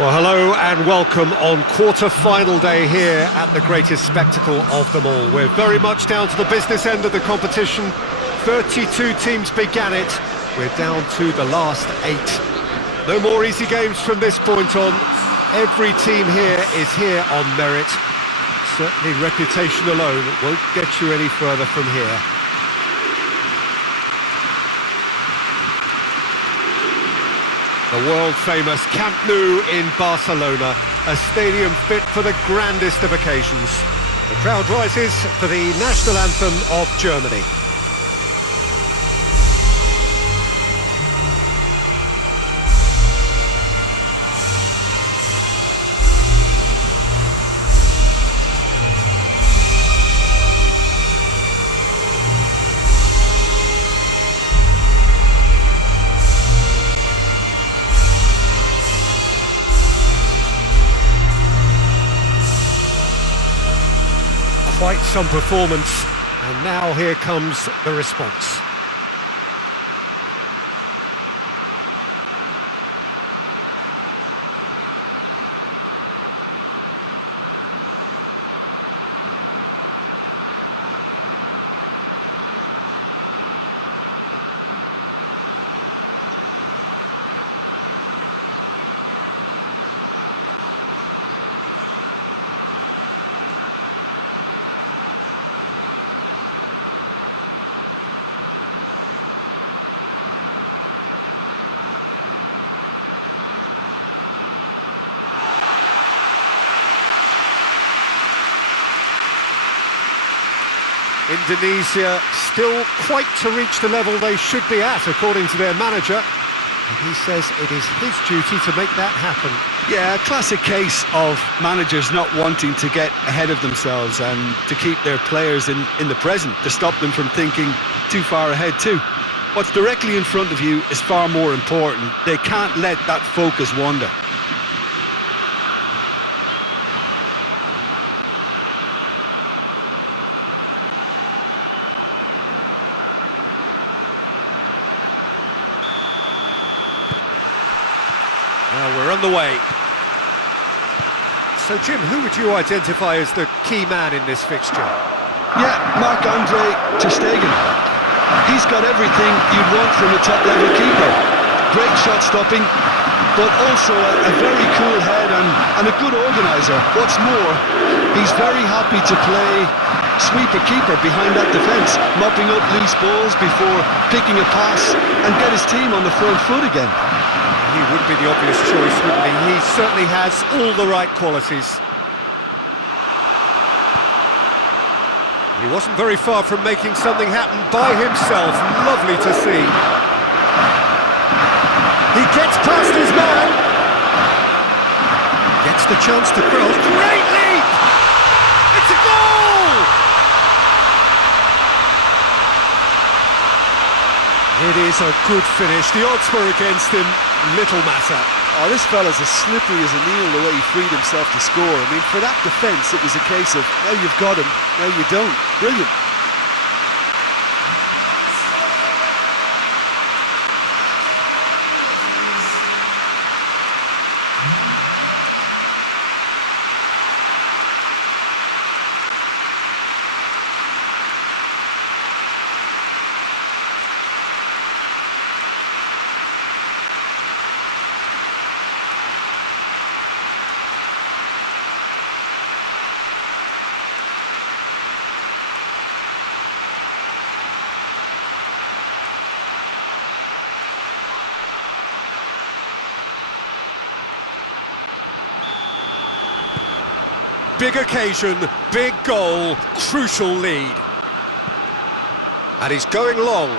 Well, hello and welcome on quarter-final day here at the greatest spectacle of them all. We're very much down to the business end of the competition. 32 teams began it. We're down to the last 8. No more easy games from this point on. Every team here is here on merit. Certainly reputation alone won't get you any further from here. The world-famous Camp Nou in Barcelona, a stadium fit for the grandest of occasions. The crowd rises for the national anthem of Germany. Quite some performance, and now here comes the response. Indonesia still quite to reach the level they should be at, according to their manager. And he says it is his duty to make that happen. Yeah, a classic case of managers not wanting to get ahead of themselves and to keep their players in the present, to stop them from thinking too far ahead too. What's directly in front of you is far more important. They can't let that focus wander. Well, we're on the way. So, Jim, who would you identify as the key man in this fixture? Yeah, Marc-Andre ter Stegen. He's got everything you'd want from a top-level keeper. Great shot stopping, but also a very cool head and a good organiser. What's more, he's very happy to play sweeper-keeper behind that defence, mopping up loose balls before picking a pass and get his team on the front foot again. He would be the obvious choice, wouldn't he? He certainly has all the right qualities. He wasn't very far from making something happen by himself. Lovely to see. He gets past his man. Gets the chance to cross. Great leap! It's a goal! It is a good finish. The odds were against him. Little matter. Oh, this fella's as slippery as a needle the way he freed himself to score. I mean, for that defence, it was a case of, now you've got him, now you don't. Brilliant. Big occasion, big goal, crucial lead. And he's going long.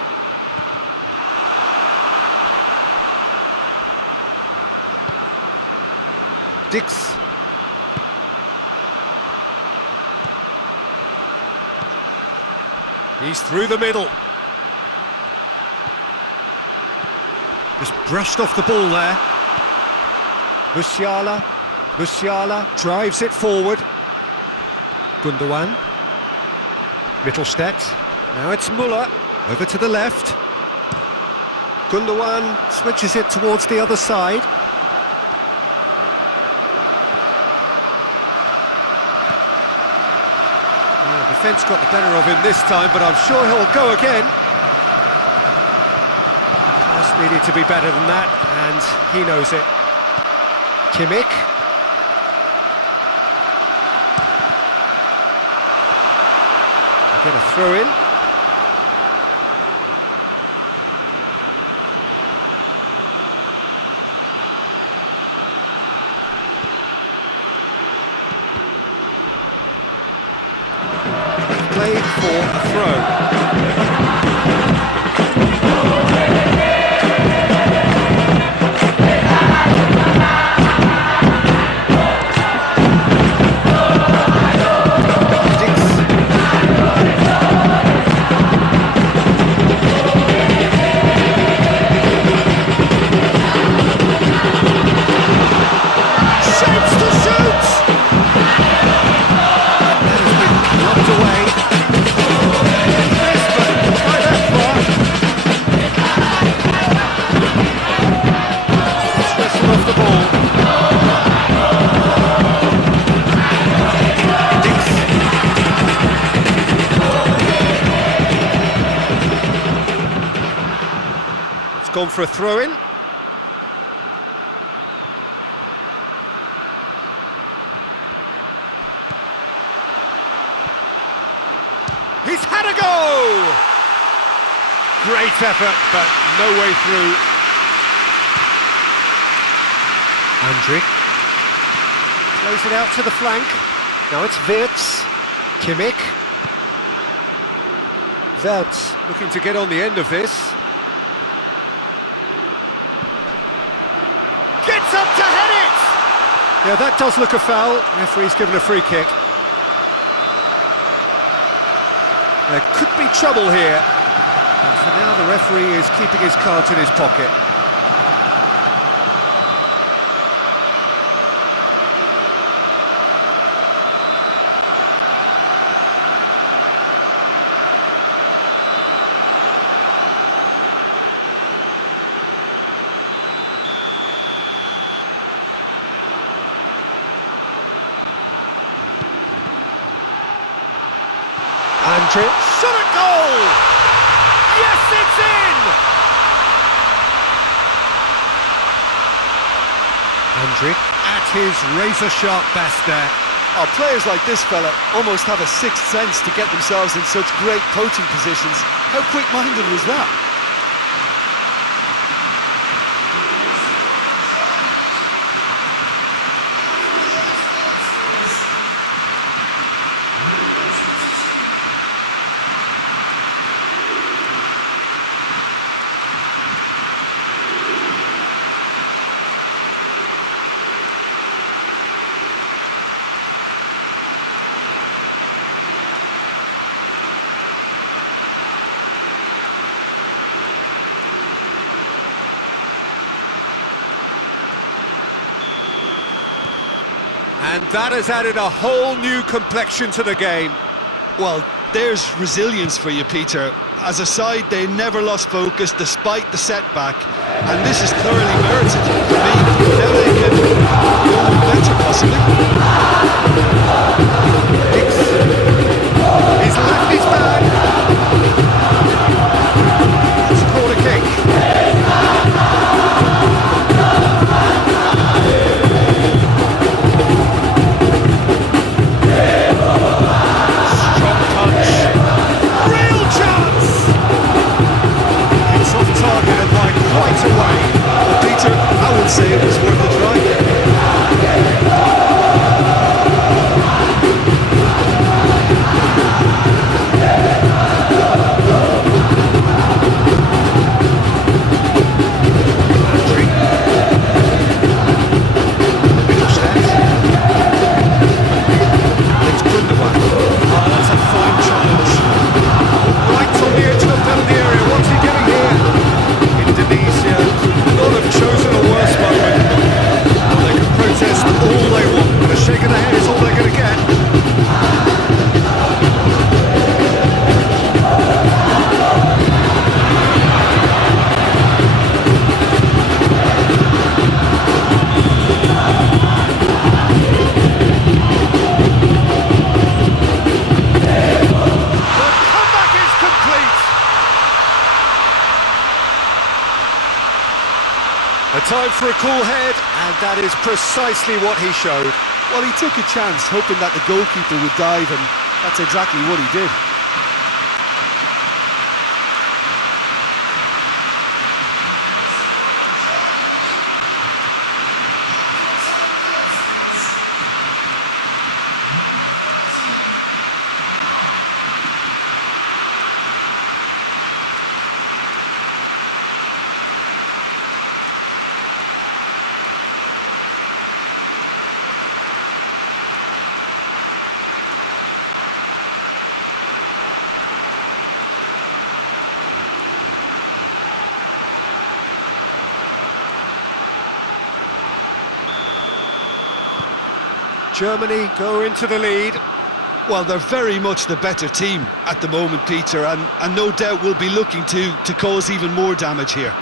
Dix. He's through the middle. Just brushed off the ball there. Musiala drives it forward. Gundogan. Mittelstädt. Now it's Müller. Over to the left. Gundogan switches it towards the other side. defence got the better of him this time, but I'm sure he'll go again. Pass needed to be better than that, and he knows it. Kimmich. Get a throw in. Played for a throw. Gone for a throw-in. He's had a go! Great effort, but no way through. Andrić plays it out to the flank. Now it's Wirtz. Kimmich. Wirtz looking to get on the end of this. Up to head it! Yeah, that does look a foul. Referee's given a free kick. There could be trouble here. And for now, the referee is keeping his cards in his pocket. Andrić, shot at goal! Yes, it's in! Andrić at his razor-sharp best there. Oh, players like this fella almost have a sixth sense to get themselves in such great coaching positions. How quick-minded was that? And that has added a whole new complexion to the game. Well, there's resilience for you, Peter. As a side, they never lost focus despite the setback, and this is thoroughly merited for me. Now they can go better, possibly. He's left his man. It's a corner kick. Say it was worth a try. Time for a cool head, and that is precisely what he showed. Well, he took a chance, hoping that the goalkeeper would dive, and that's exactly what he did. Germany go into the lead. Well, they're very much the better team at the moment, Peter, and no doubt will be looking to cause even more damage here.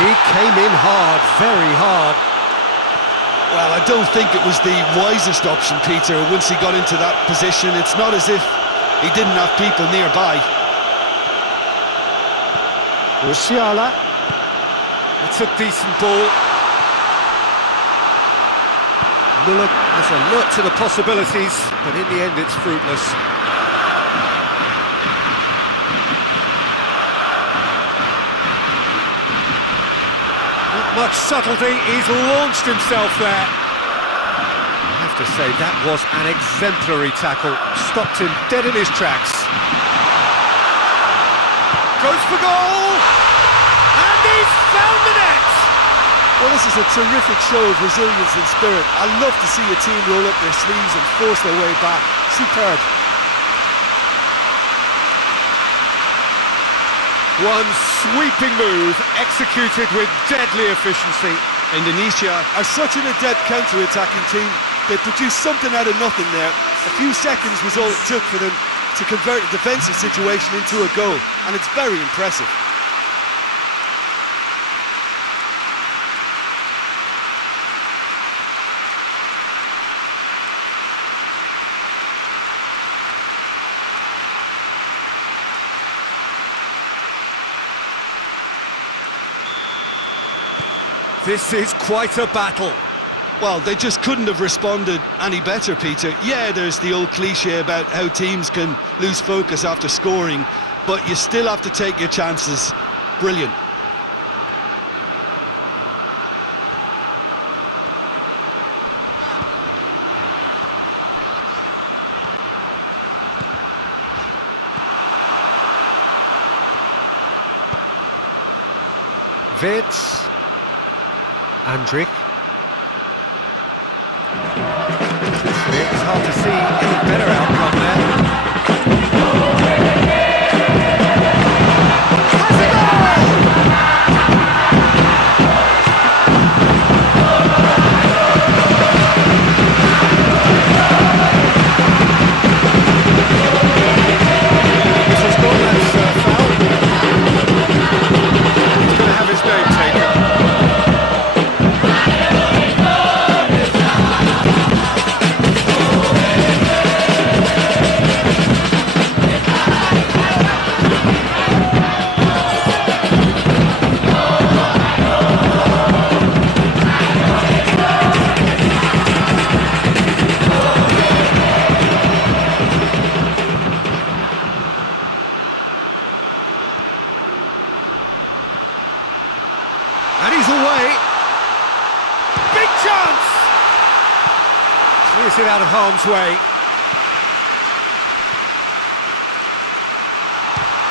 He came in hard, very hard. Well, I don't think it was the wisest option, Peter, once he got into that position. It's not as if he didn't have people nearby. Musiala. It's a decent ball. Müller has a look to the possibilities, but in the end it's fruitless. Not much subtlety, he's launched himself there. I have to say, that was an exemplary tackle. Stopped him dead in his tracks. Goes for goal! And he's found the net! Well, this is a terrific show of resilience and spirit. I love to see a team roll up their sleeves and force their way back. Superb. One sweeping move, executed with deadly efficiency. Indonesia are such an adept counter-attacking team. They produced something out of nothing there. A few seconds was all it took for them to convert a defensive situation into a goal, and it's very impressive. This is quite a battle. Well, they just couldn't have responded any better, Peter. Yeah, there's the old cliche about how teams can lose focus after scoring, but you still have to take your chances. Brilliant. Wits. Andrik. It's hard to see any better outcome there. Has a goal! This has gone, that's foul. He's going to have his name taken. And he's away. Big chance! Clears it out of harm's way.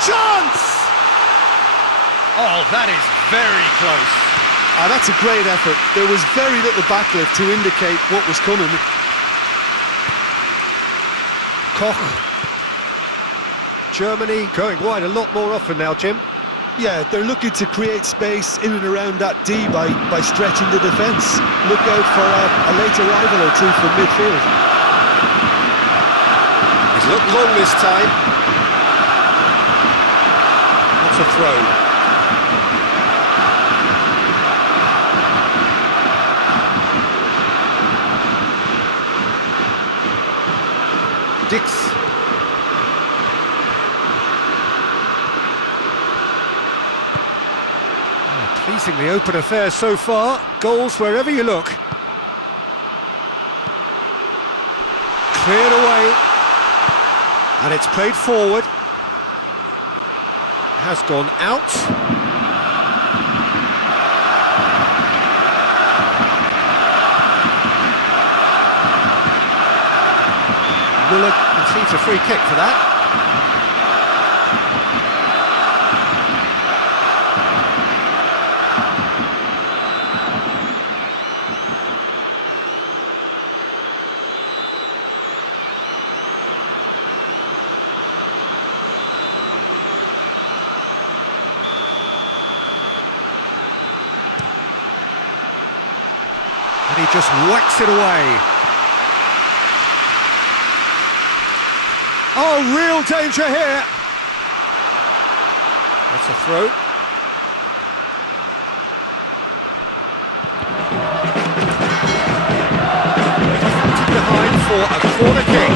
Chance! Oh, that is very close. That's a great effort. There was very little backlift to indicate what was coming. Koch. Germany going wide a lot more often now, Jim. Yeah, they're looking to create space in and around that D by stretching the defence. Look out for a late arrival or two from midfield. He's looked long this time. What's a throw? Dix. Pleasingly open affair so far. Goals wherever you look. Cleared away. And it's played forward. Has gone out. Müller conceives a free kick for that. And he just whacks it away. Oh, real danger here. That's a throw. Behind for a corner kick.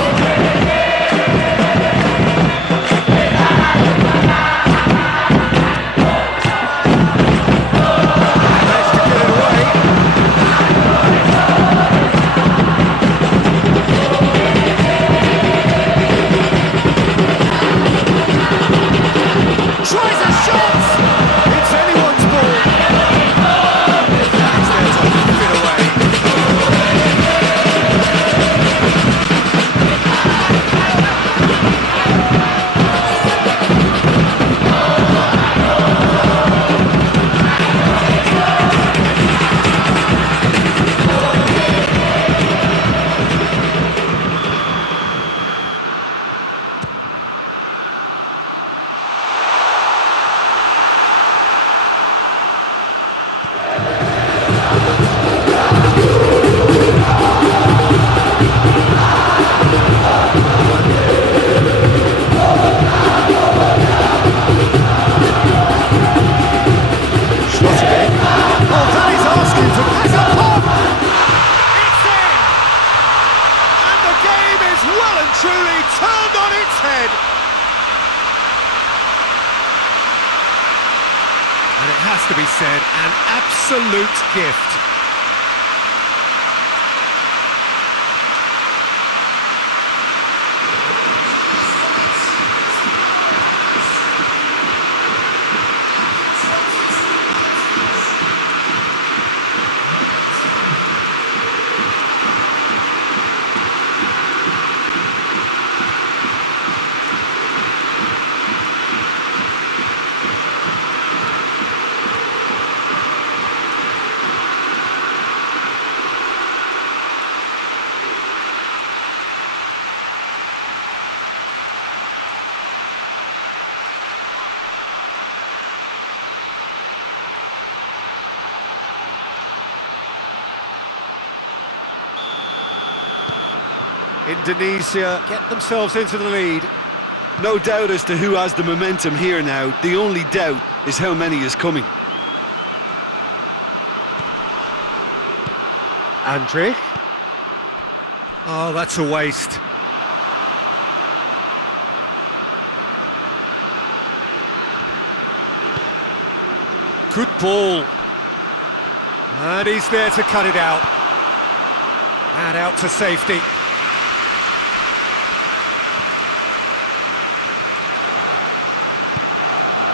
Truly turned on its head. And it has to be said, an absolute gift. Indonesia get themselves into the lead. No doubt as to who has the momentum here now. The only doubt is how many is coming. Andrich. Oh, that's a waste. Good ball. And he's there to cut it out. And out to safety.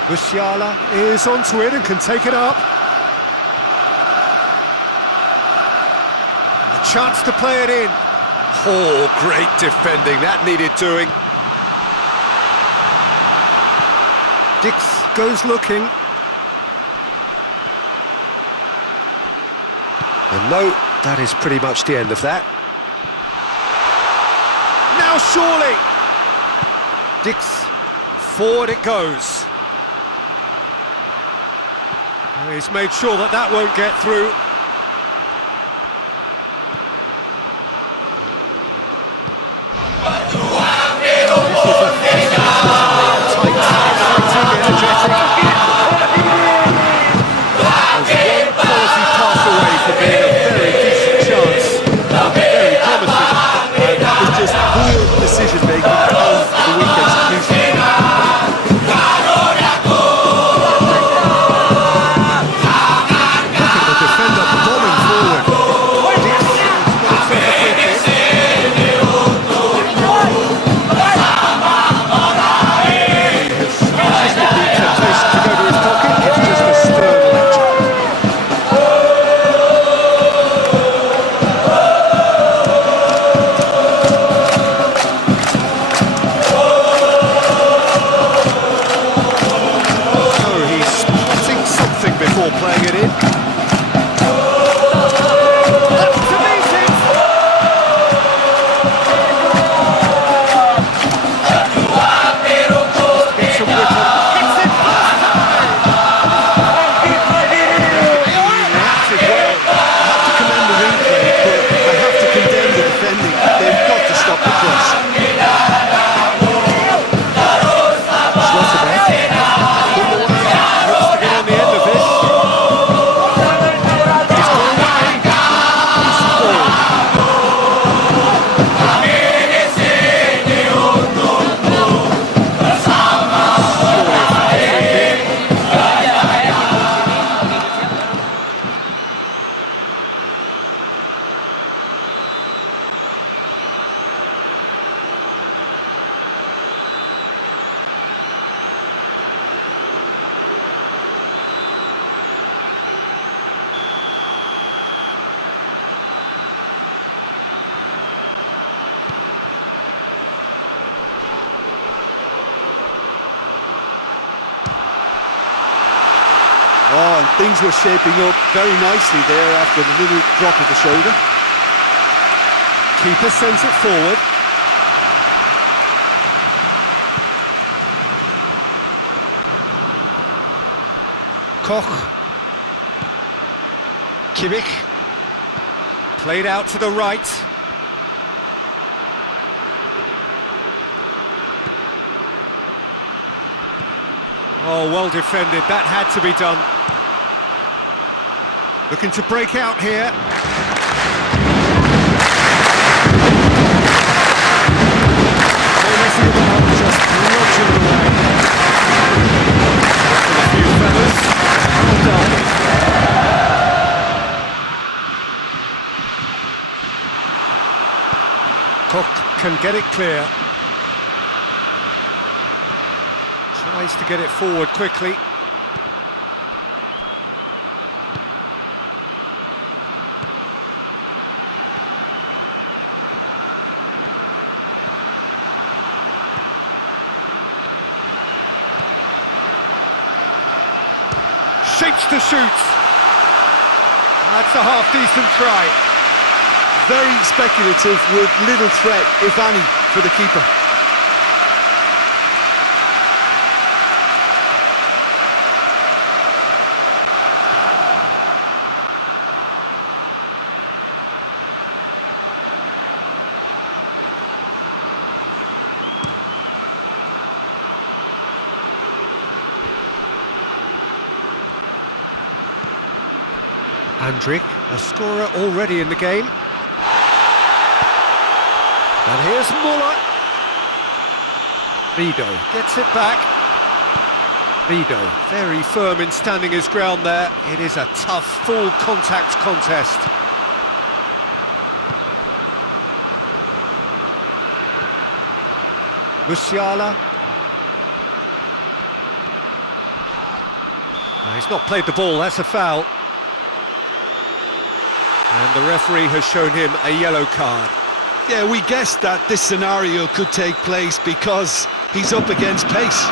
Musiala is onto it and can take it up. A chance to play it in. Oh, great defending, that needed doing. Dix goes looking. And no, that is pretty much the end of that. Now surely! Dix, forward it goes. He's made sure that that won't get through. Oh, and things were shaping up very nicely there after the little drop of the shoulder. Keeper sends it forward. Koch. Kimmich. Played out to the right. Oh, well defended. That had to be done. Looking to break out here. No messing about, just nudging away. A few feathers. Well done. Koch can get it clear. Tries to get it forward quickly. Shapes to shoot. That's a half-decent try. Very speculative with little threat, if any, for the keeper. Andrik, a scorer already in the game. And here's Muller. Rido gets it back. Rido, very firm in standing his ground there. It is a tough, full contact contest. Musiala. No, he's not played the ball, that's a foul. And the referee has shown him a yellow card. Yeah, we guessed that this scenario could take place because he's up against pace.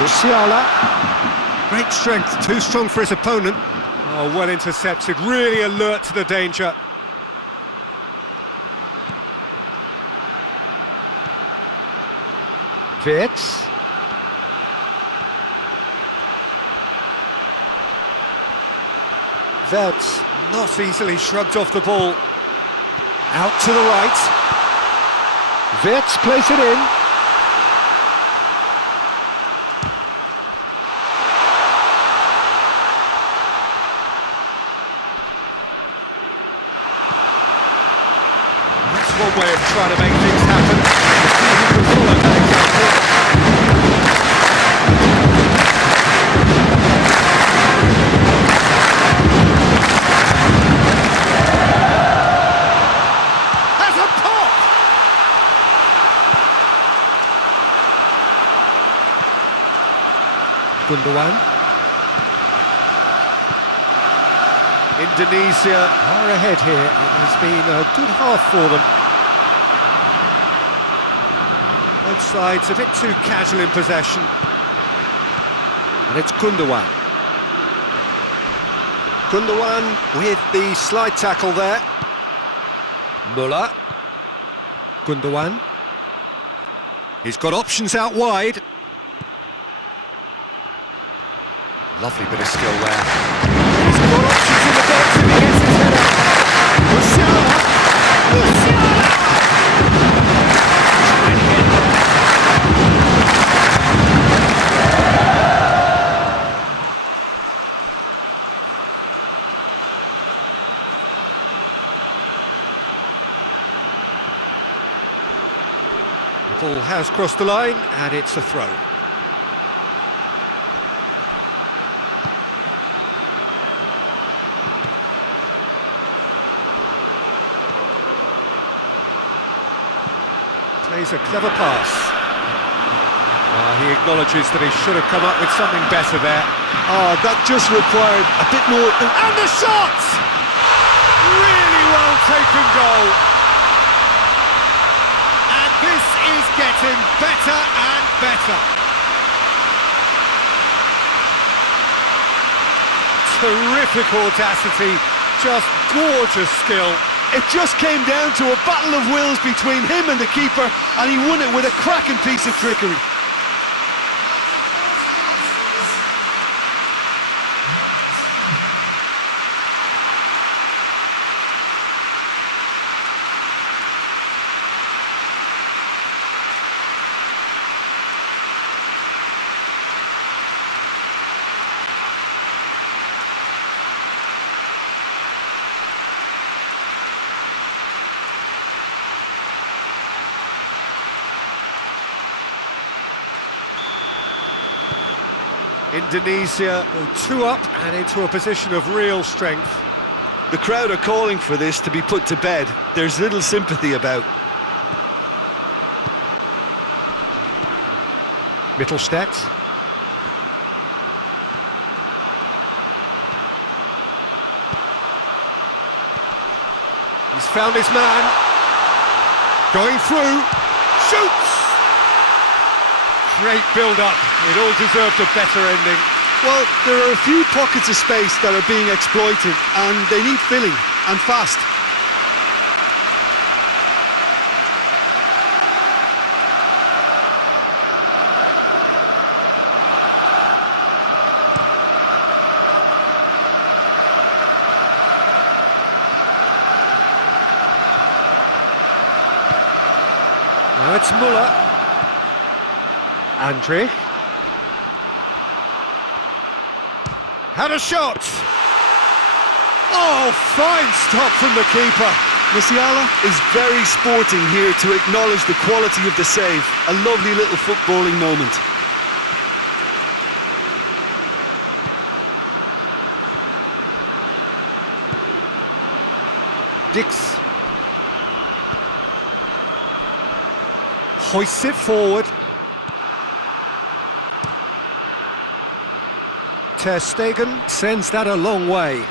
Musiala. Great strength, too strong for his opponent. Oh, well intercepted, really alert to the danger. Wirtz. Wirtz, not easily shrugged off the ball. Out to the right. Wirtz plays it in. That's one way of trying to make things happen. Let's see who can follow that example. Has a pop! Gundogan. Indonesia are ahead here. It has been a good half for them. Both sides a bit too casual in possession. And it's Gundogan. Gundogan with the slide tackle there. Muller. Gundogan. He's got options out wide. Lovely bit of skill there. He's got options in the box if he gets his head up. Musiala! Musiala! Trying to get there. The ball has crossed the line and it's a throw. Plays a clever pass. He acknowledges that he should have come up with something better there. Oh, that just required a bit more... And the shot! Really well taken goal. And this is getting better and better. Terrific audacity, just gorgeous skill. It just came down to a battle of wills between him and the keeper, and he won it with a cracking piece of trickery. Indonesia go 2 up and into a position of real strength. The crowd are calling for this to be put to bed. There's little sympathy about. Mittelstädt. He's found his man. Going through. Shoots! Great build-up. It all deserved a better ending. Well, there are a few pockets of space that are being exploited, and they need filling, and fast. Now it's Müller. Andrich. Had a shot! Oh, fine stop from the keeper. PIALA is very sporting here to acknowledge the quality of the save. A lovely little footballing moment. Dix. Hoists it forward. Ter Stegen sends that a long way.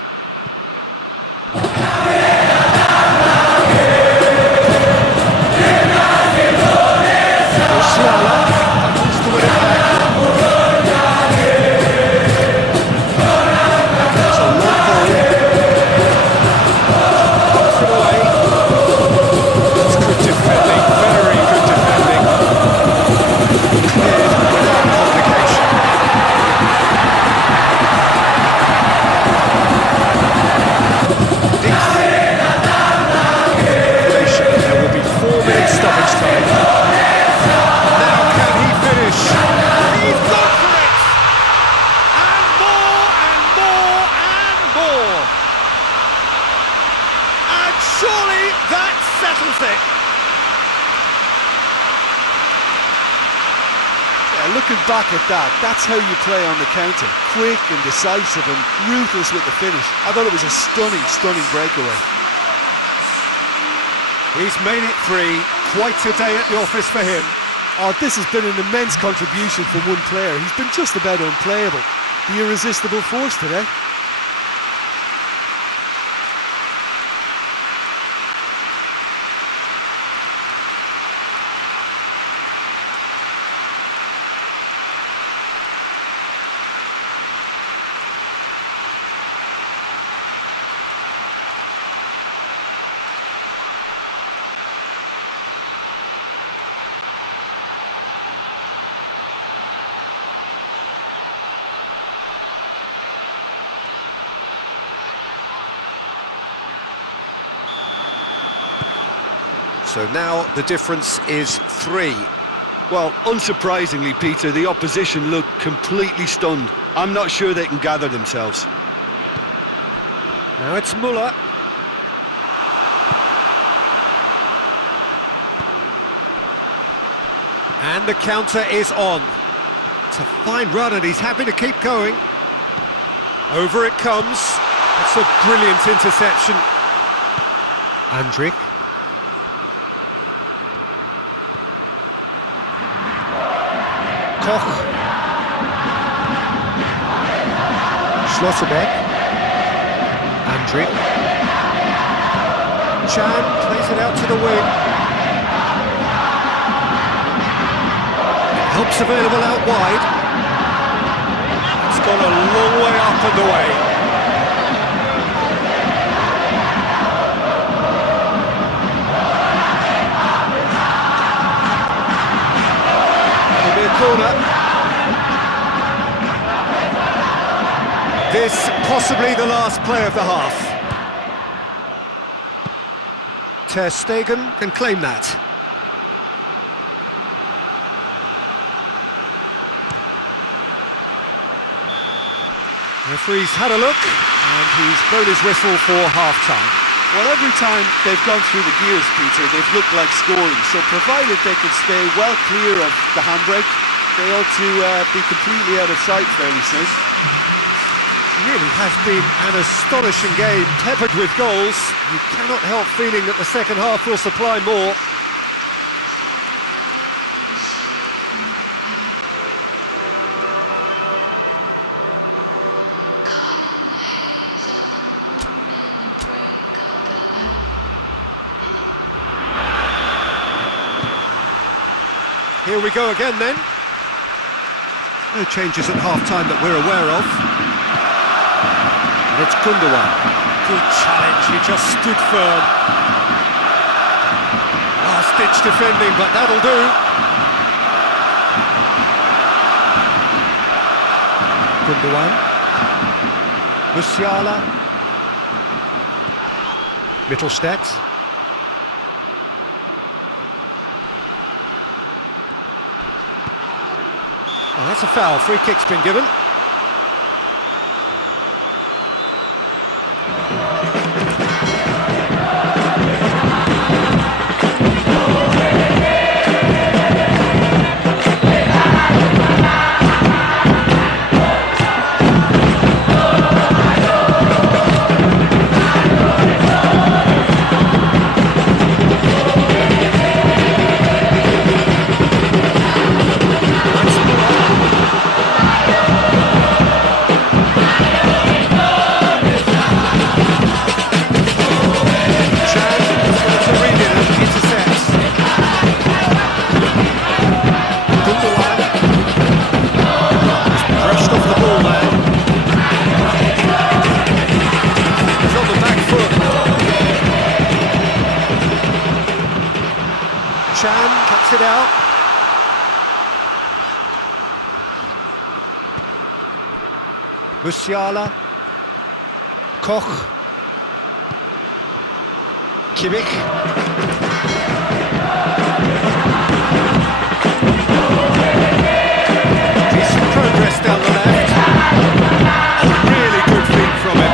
Looking back at that, that's how you play on the counter. Quick and decisive and ruthless with the finish. I thought it was a stunning breakaway. He's made it 3. Quite a day at the office for him. Oh, this has been an immense contribution from one player. He's been just about unplayable. The irresistible force today. So now the difference is 3. Well, unsurprisingly, Peter, the opposition look completely stunned. I'm not sure they can gather themselves. Now it's Müller. And the counter is on. It's a fine run and he's happy to keep going. Over it comes. That's a brilliant interception. Andrich. Koch. Schlotterbeck. Andriy. Chan plays it out to the wing. Help's available out wide. It's gone a long way up and away. It'll be a corner. This possibly the last play of the half. Ter Stegen can claim that. Referee's had a look, and he's blown his whistle for half-time. Well, every time they've gone through the gears, Peter, they've looked like scoring. So provided they can stay well clear of the handbrake, they ought to be completely out of sight fairly soon. It really has been an astonishing game, peppered with goals. You cannot help feeling that the second half will supply more. Here we go again then. No changes at half-time that we're aware of. And it's Gundogan. Good challenge, he just stood firm. Last-ditch defending, but that'll do. Gundogan. Musiala. Mittelstadt. Oh, that's a foul. Free kick's been given. Cuts it out. Musiala. Koch. Kimmich. Decent progress down the left. A really good feed from him.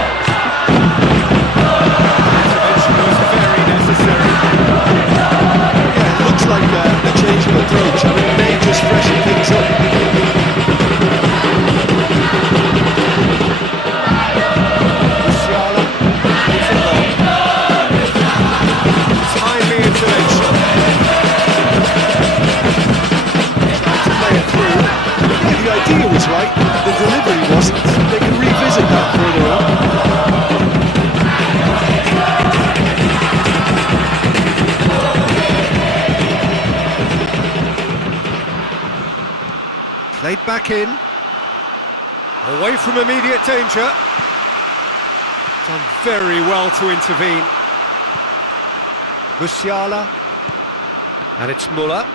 Intervention was very necessary. Looks like a change of approach. I mean, it may just freshen things up. Musiala leaves it long. Timely intervention. Trying to play it through. Yeah, the idea was right, the delivery wasn't. They can revisit that further on. Played back in, away from immediate danger. Done very well to intervene. Musiala, and it's Müller.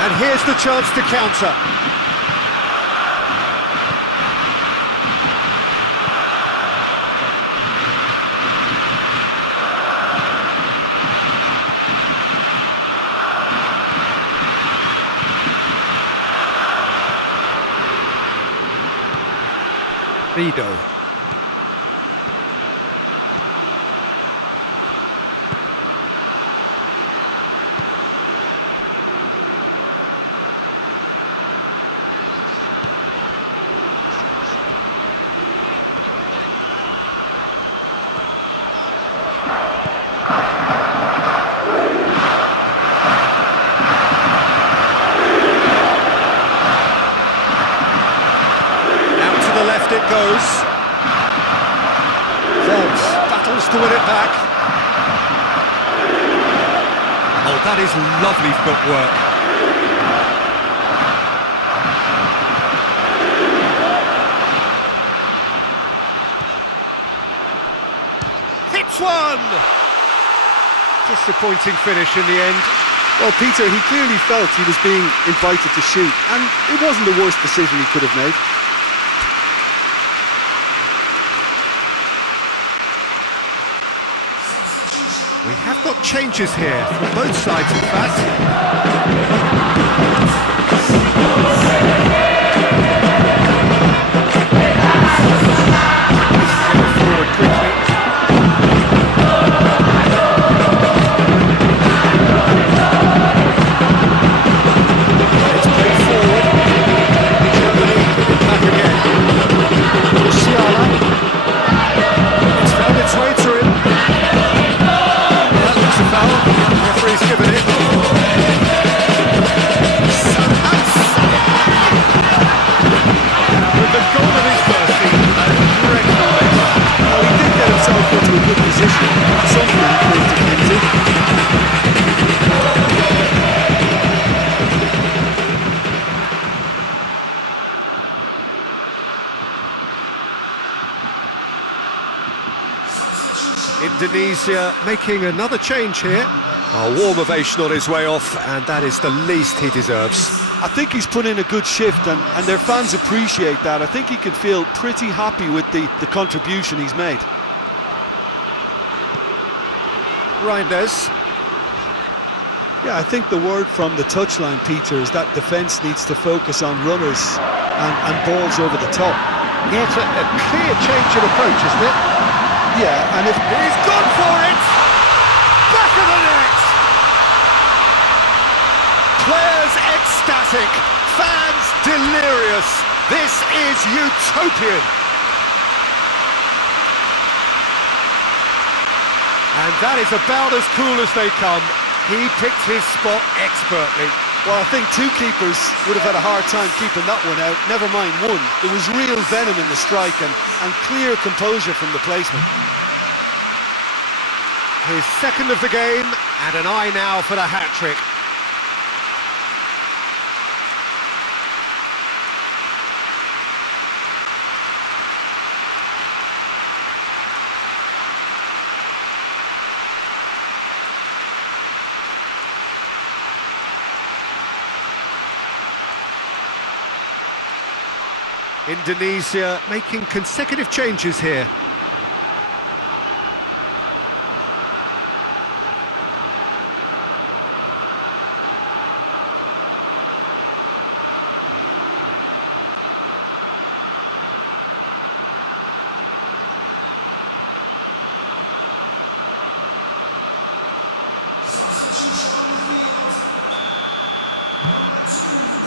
And here's the chance to counter. Rido. goes. Phelps battles to win it back. Oh, that is lovely footwork. Hits one! Disappointing finish in the end. Well, Peter, he clearly felt he was being invited to shoot, and it wasn't the worst decision he could have made. We have got changes here, from both sides in fact. Forward quickly. It's played forward. Germany give it back again. PIALA. It's found its way to him. That looks a foul. Referee's given it. With the goal of his mercy, a dreadful miss. Well, he did get himself into a good position, something he proved to Clinching. Indonesia making another change here. A warm ovation on his way off, and that is the least he deserves. I think he's put in a good shift, and their fans appreciate that. I think he can feel pretty happy with the contribution he's made. Reinders. Yeah, I think the word from the touchline, Peter, is that defence needs to focus on runners and balls over the top. Yeah, it's a clear change in approach, isn't it? Yeah, and if He's gone for it! Back of the net! Players ecstatic, fans delirious. This is utopian. And that is about as cool as they come. He picked his spot expertly. well, I think two keepers would have had a hard time keeping that one out, never mind one. There was real venom in the strike and clear composure from the placement. His second of the game, and an eye now for the hat-trick. Indonesia making consecutive changes here.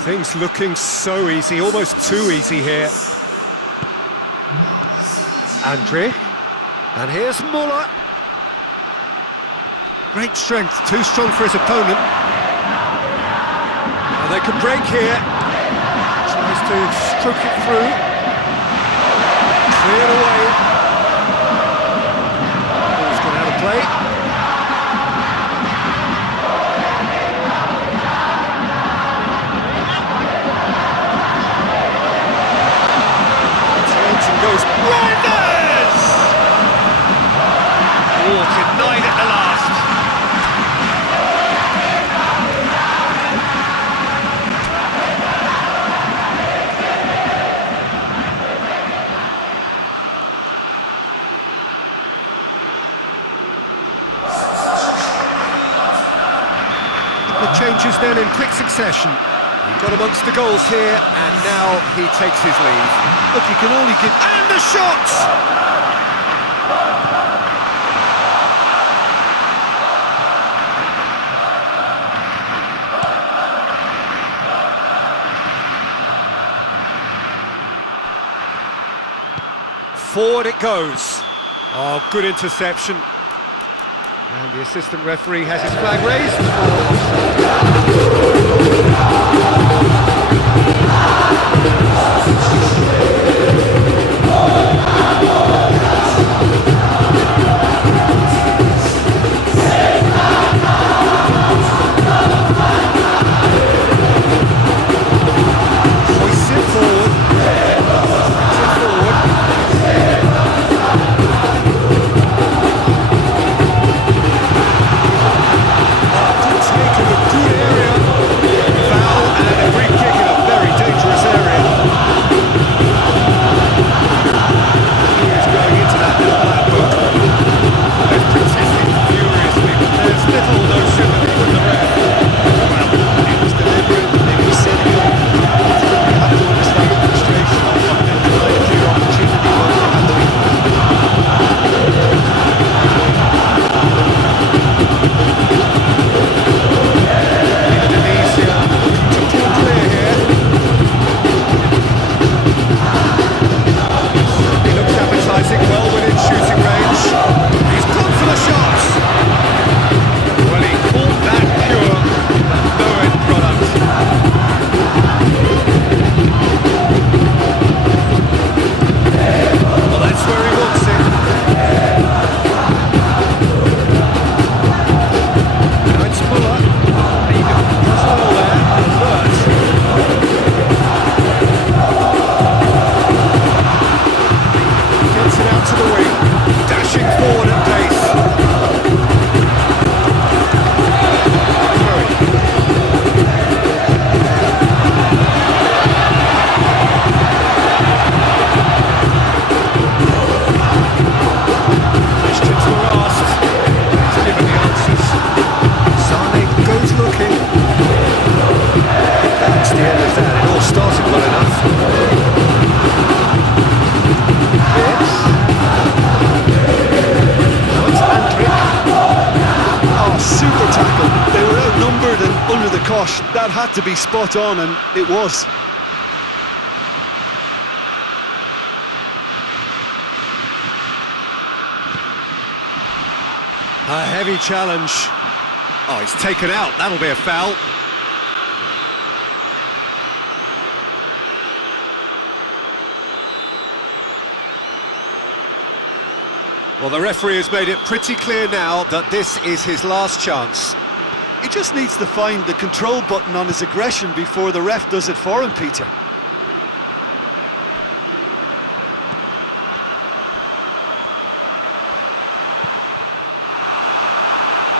Things looking so easy, almost too easy here. Andre, and here's Muller. Great strength, too strong for his opponent. And they can break here. Tries to stroke it through. Cleared away. Ball's gone out of play. Goes Reinders! Oh, denied at the last. The changes then in quick succession. He got amongst the goals here, and now he takes his leave. Look, you can only give... And the shots! Forward it goes. Oh, good interception. And the assistant referee has his flag raised. gosh, that had to be spot on, and it was. A heavy challenge. Oh, he's taken out. That'll be a foul. Well, the referee has made it pretty clear now that this is his last chance. He just needs to find the control button on his aggression before the ref does it for him, Peter.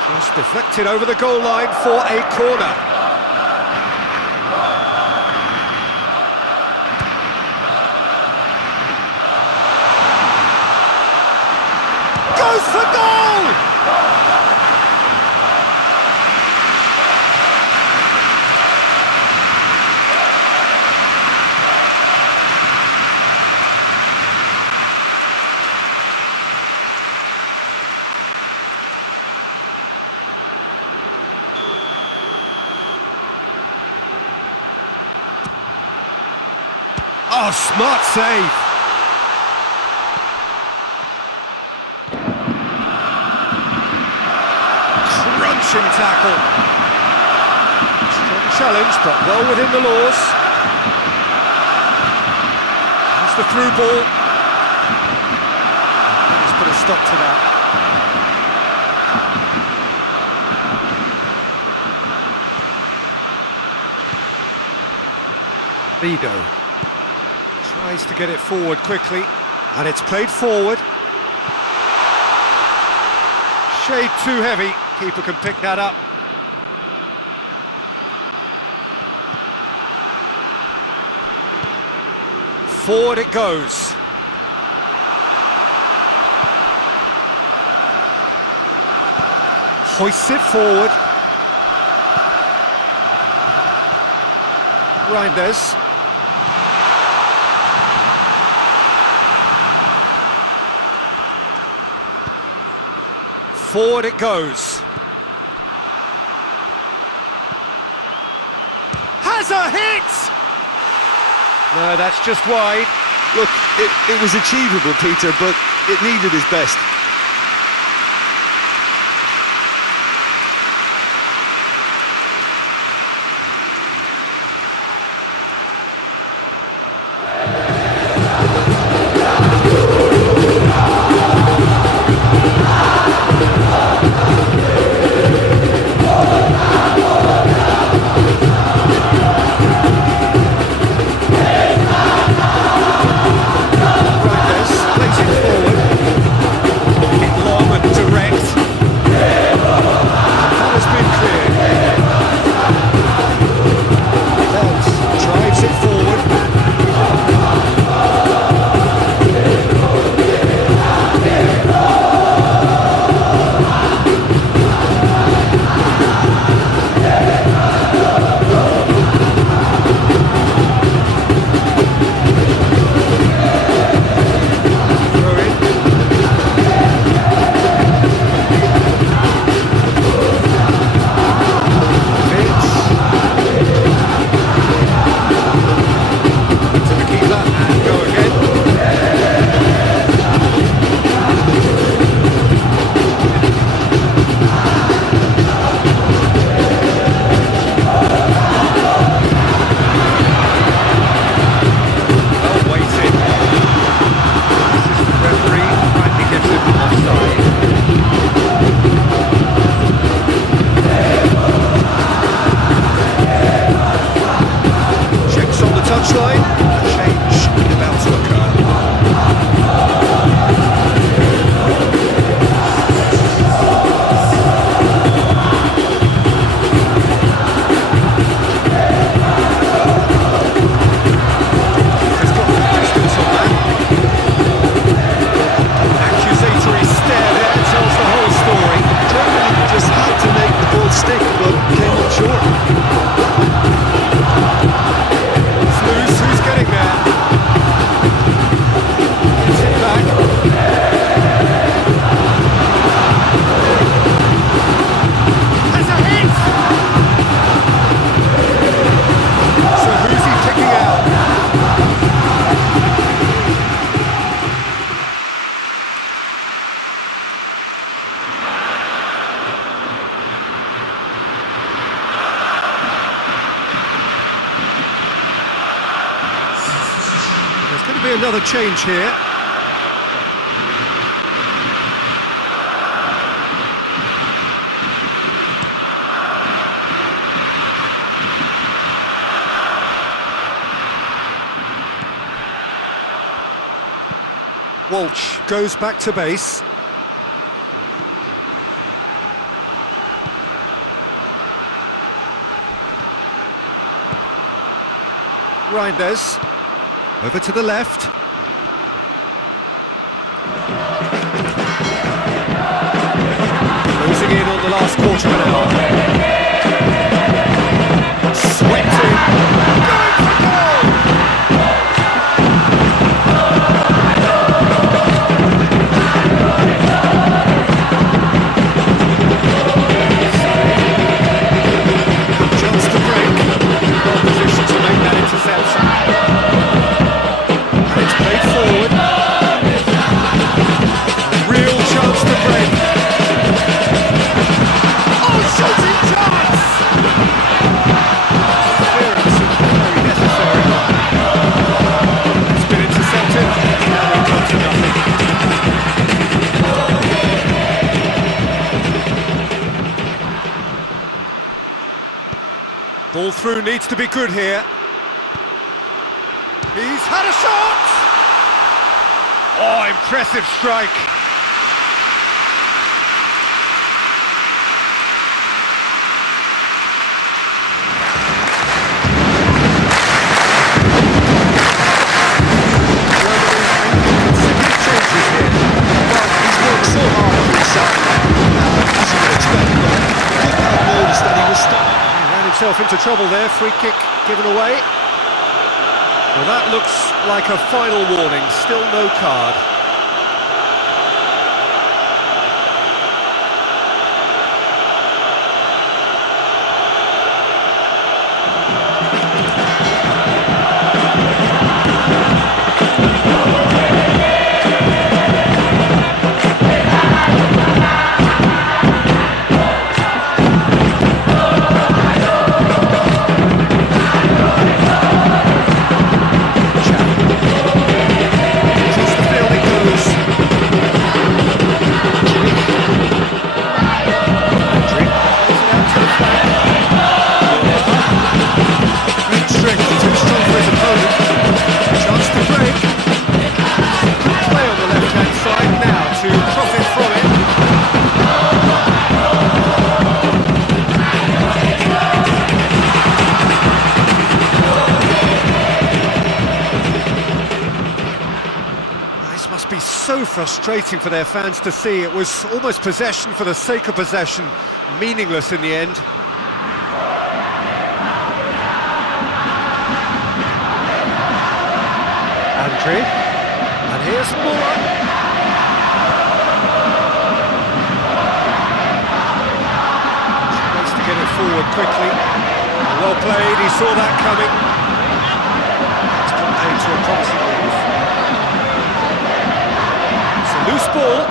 Just deflected over the goal line for a corner. Goes for goal! Oh, smart save. Crunching tackle. Strong challenge, but well within the laws. That's the through ball. Let's put a stop to that. Vido tries to get it forward quickly, and it's played forward. Shade too heavy, keeper can pick that up. Forward it goes. Hoists it forward. Reinders. Forward it goes. Has a hit! No, that's just wide. Look, it was achievable, Peter, but it needed his best. Who's getting there? There's going to be another change here. Walsh goes back to base. Reinders over to the left. Closing in on the last quarter of an hour. Swept in. Going for goal! Chance to break. Well positioned to make that interception. And it's played forward. A real chance to break. Oh, shooting chance! Clearance is very necessary. It's been intercepted. Now we've got to nothing. Ball through needs to be good here. He's had a shot! Oh, impressive strike. Into trouble there, free kick given away. Well, that looks like a final warning, still no card. Must be so frustrating for their fans to see. It was almost possession for the sake of possession, meaningless in the end. Andrew, and here's Muller. Wants to get it forward quickly. Well played, he saw that coming. It's put paid to a promising move. Loose ball.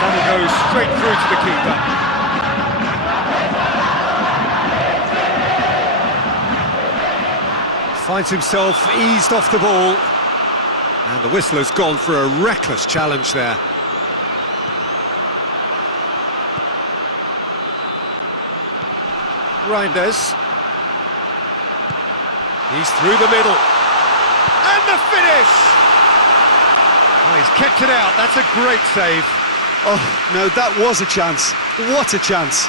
That'll go straight through to the keeper. Finds himself eased off the ball. And the whistler's gone for a reckless challenge there. Reinders. He's through the middle. And the finish! Oh, he's kept it out. That's a great save. Oh, no, that was a chance. What a chance.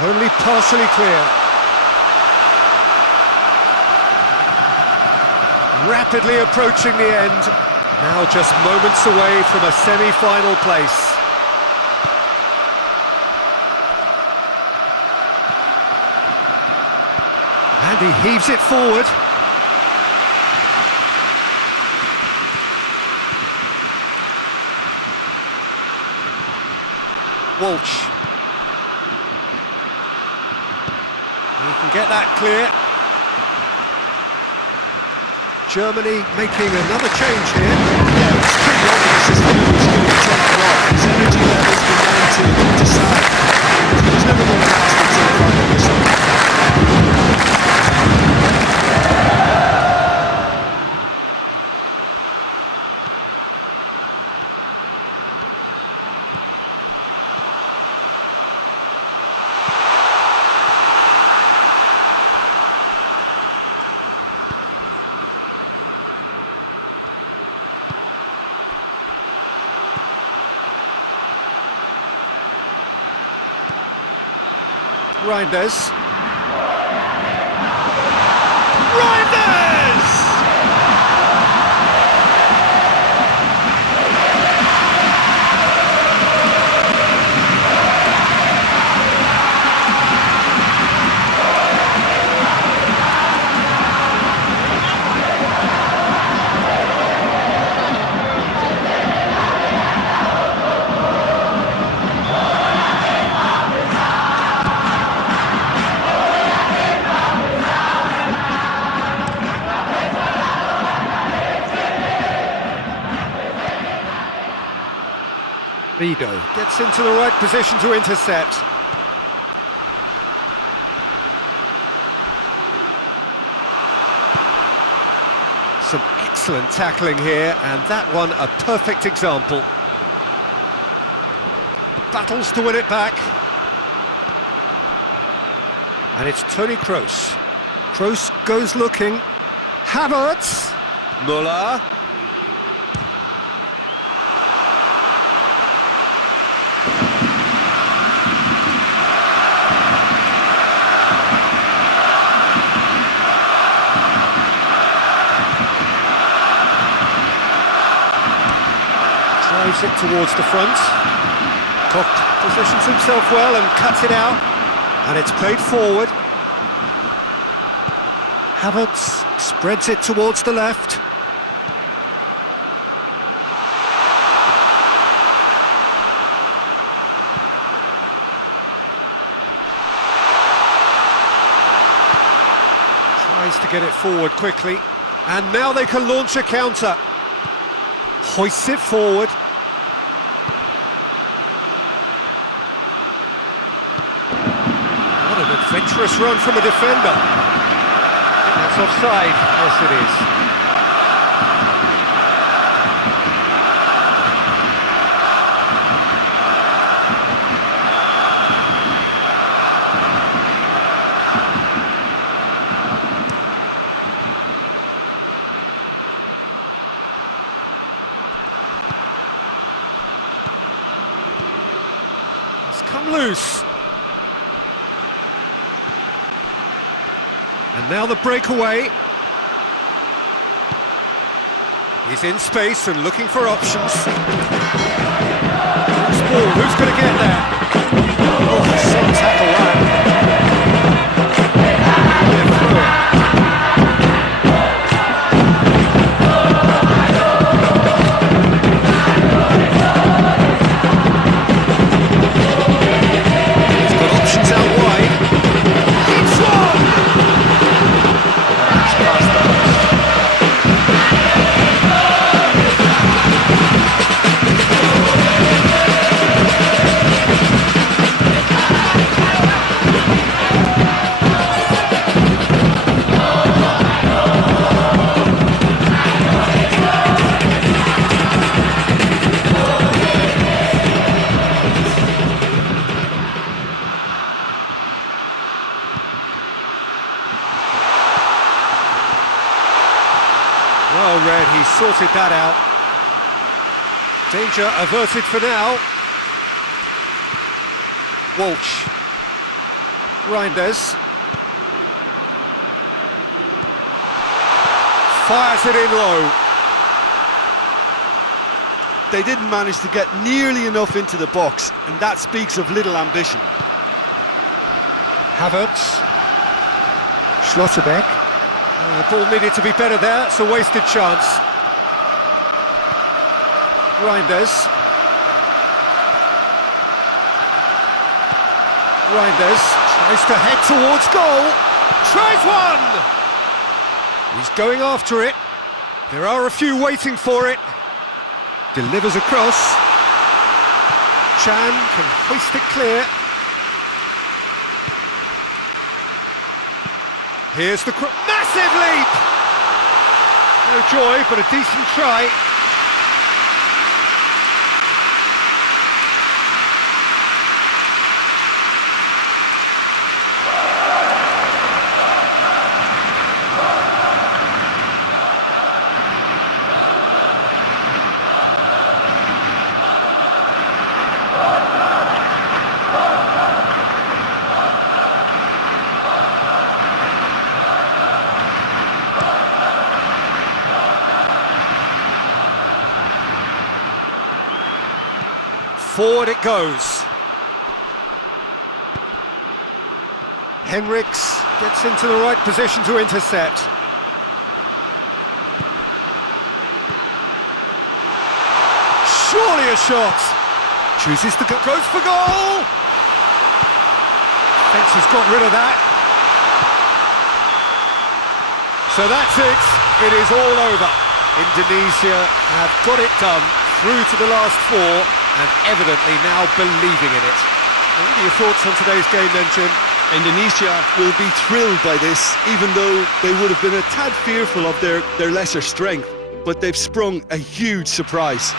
Only partially clear. Rapidly approaching the end. Now just moments away from a semi-final place. And he heaves it forward. Walsh. He can get that clear. Germany making another change here. Yeah, it's pretty obvious as to who's going to take it off. His energy levels began to sag. He was never going to last until the final whistle. Reinders. Reinders! Vido gets into the right position to intercept. Some excellent tackling here, and that one a perfect example. Battles to win it back. And it's Toni Kroos. Kroos goes looking. Havertz. Müller. Drives it towards the front. Koch positions himself well and cuts it out. And it's played forward. Havertz spreads it towards the left. Tries to get it forward quickly. And now they can launch a counter. Hoists it forward. What an adventurous run from a defender. I think that's offside. Yes, it is. Come loose. And now the breakaway. He's in space and looking for options. Loose ball, who's going to get there? Oh, some tackle that. Well read, he sorted that out. Danger averted for now. Walsh. Reinders. Fires it in low. They didn't manage to get nearly enough into the box, and that speaks of little ambition. Havertz. Schlotterbeck. The ball needed to be better there, it's a wasted chance. Reinders. Reinders tries to head towards goal. Tries one! He's going after it. There are a few waiting for it. Delivers across. Chan can hoist it clear. Here's the massive leap! No joy, but a decent try. Forward it goes. Henriks gets into the right position to intercept. Surely a shot. Chooses to go, goes for goal. Fence has got rid of that. So that's it. It is all over. Indonesia have got it done through to the last four, and evidently now believing in it. What are your thoughts on today's game then, Jim? Indonesia will be thrilled by this, even though they would have been a tad fearful of their lesser strength. But they've sprung a huge surprise.